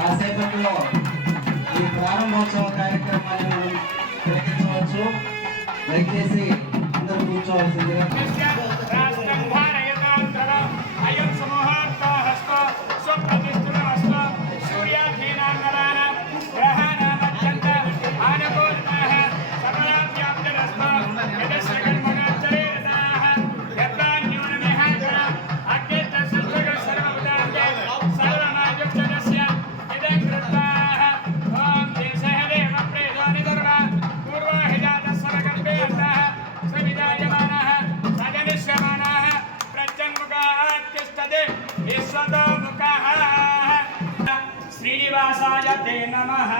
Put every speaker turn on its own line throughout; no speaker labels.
కాసేపట్లో ఈ ప్రారంభోత్సవ కార్యక్రమాన్ని మనం తిలకించవచ్చు దయచేసి అందరూ కూర్చోవలసిందిగా.
శ్రీనివాసాయ నమ. నమః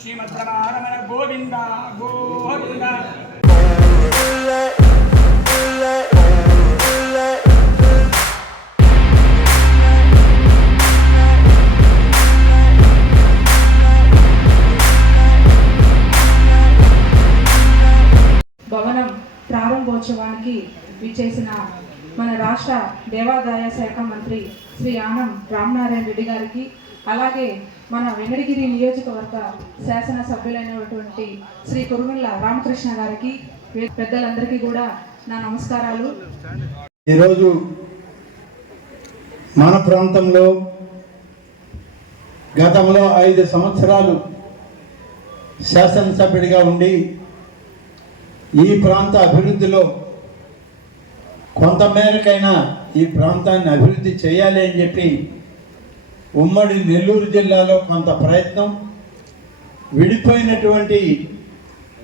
శ్రీమద్రమారమణ గోవింద గోవింద.
భవనం ప్రారంభోత్సవానికి విచ్చేసిన మన రాష్ట్ర దేవాదాయ శాఖ మంత్రి శ్రీ ఆనం రామనారాయణ రెడ్డి గారికి అలాగే మన వెంకటగిరి నియోజకవర్గ శాసన సభ్యులైనటువంటి శ్రీ కురుమిల్ల రామకృష్ణ గారికి పెద్దలందరికీ కూడా నా నమస్కారాలు.
ఈరోజు మన ప్రాంతంలో గతంలో ఐదు సంవత్సరాలు శాసనసభ్యుడిగా ఉండి ఈ ప్రాంత అభివృద్ధిలో కొంత మేరకైనా ఈ ప్రాంతాన్ని అభివృద్ధి చేయాలి అని చెప్పి ఉమ్మడి నెల్లూరు జిల్లాలో కొంత ప్రయత్నం విడిపోయినటువంటి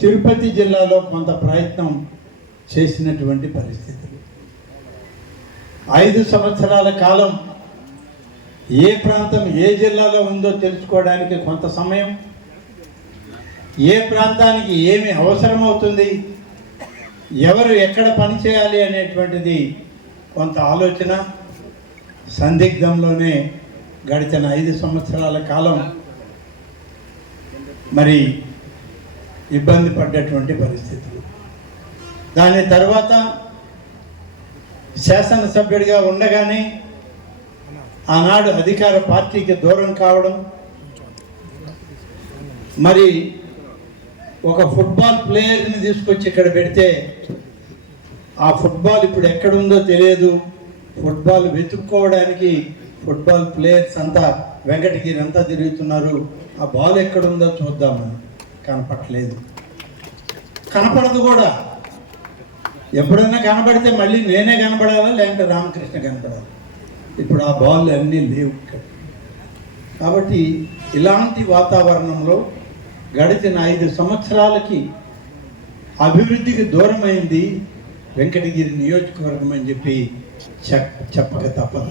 తిరుపతి జిల్లాలో కొంత ప్రయత్నం చేసినటువంటి పరిస్థితులు. ఐదు సంవత్సరాల కాలం ఏ ప్రాంతం ఏ జిల్లాలో ఉందో తెలుసుకోవడానికి కొంత సమయం ఏ ప్రాంతానికి ఏమి అవసరమవుతుంది ఎవరు ఎక్కడ పనిచేయాలి అనేటువంటిది కొంత ఆలోచన సందిగ్ధంలోనే గడిచిన ఐదు సంవత్సరాల కాలం మరి ఇబ్బంది పడ్డటువంటి పరిస్థితులు. దాని తర్వాత శాసనసభ్యుడిగా ఉండగానే ఆనాడు అధికార పార్టీకి దూరం కావడం మరి ఒక ఫుట్బాల్ ప్లేయర్ని తీసుకొచ్చి ఇక్కడ పెడితే ఆ ఫుట్బాల్ ఇప్పుడు ఎక్కడుందో తెలియదు. ఫుట్బాల్ వెతుక్కోవడానికి ఫుట్బాల్ ప్లేయర్స్ అంతా వెంకటగిరి అంతా తిరుగుతున్నారు. ఆ బాల్ ఎక్కడుందో చూద్దామని కనపట్లేదు. కనపడదు కూడా. ఎప్పుడైనా కనపడితే మళ్ళీ నేనే కనపడాలా? లేదంటే రామకృష్ణ కనపడాలి? ఇప్పుడు ఆ బాల్ అన్నీ లేవు ఇక్కడ. కాబట్టి ఇలాంటి వాతావరణంలో గడిచిన ఐదు సంవత్సరాలకి అభివృద్ధికి దూరమైంది వెంకటగిరి నియోజకవర్గం అని చెప్పి చెప్ చెప్పక తప్పదు.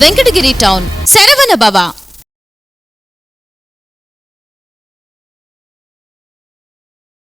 వెంకటగిరి టౌన్ శరవణ భవ